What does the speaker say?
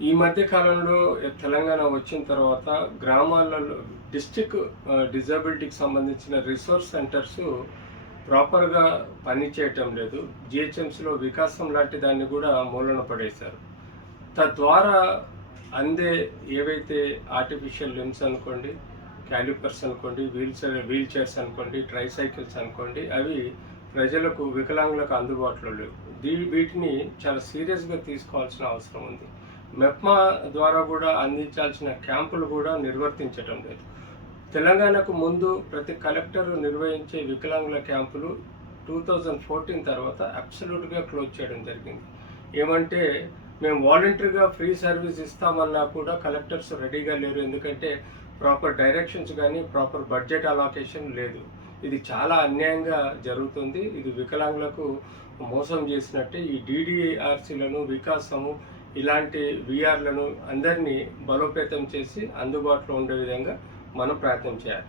ఈ మధ్య కాలంలో తెలంగాణ వచ్చిన తర్వాత గ్రామాలలో డిస్ట్రిక్ట్ డిజబిలిటీకి సంబంధించిన రిసోర్స్ సెంటర్స్ ప్రాపర్‌గా పనిచేయటం లేదు. జీహెచ్ఎంసీలో వికాసం లాంటి దాన్ని కూడా మూలన పడేశారు. తద్వారా అందే ఏవైతే ఆర్టిఫిషియల్ లింబ్స్ అనుకోండి, క్యాలిపర్స్ అనుకోండి, వీల్ చైర్స్ అనుకోండి, ట్రైసైకిల్స్ అనుకోండి, అవి ప్రజలకు వికలాంగులకు అందుబాటులో లేవు. వీటిని చాలా సీరియస్‌గా తీసుకోవాల్సిన అవసరం ఉంది. మెప్మా ద్వారా కూడా అందించాల్సిన క్యాంపులు కూడా నిర్వర్తించటం లేదు. తెలంగాణకు ముందు ప్రతి కలెక్టర్ నిర్వహించే వికలాంగుల క్యాంపులు 2014 తర్వాత అబ్సల్యూట్‌గా క్లోజ్ చేయడం జరిగింది. ఏమంటే మేము వాలంటరీగా ఫ్రీ సర్వీస్ ఇస్తామన్నా కూడా కలెక్టర్స్ రెడీగా లేరు. ఎందుకంటే ప్రాపర్ డైరెక్షన్స్ కానీ, ప్రాపర్ బడ్జెట్ అలొకేషన్ లేదు. ఇది చాలా అన్యాయంగా జరుగుతుంది. ఇది వికలాంగులకు మోసం చేసినట్టే. ఈ డీడీఆర్సీలను, వికాసము ఇలాంటి వీఆర్‌లను అందరినీ బలోపేతం చేసి అందుబాటులో ఉండే విధంగా మనం ప్రయత్నం చేయాలి.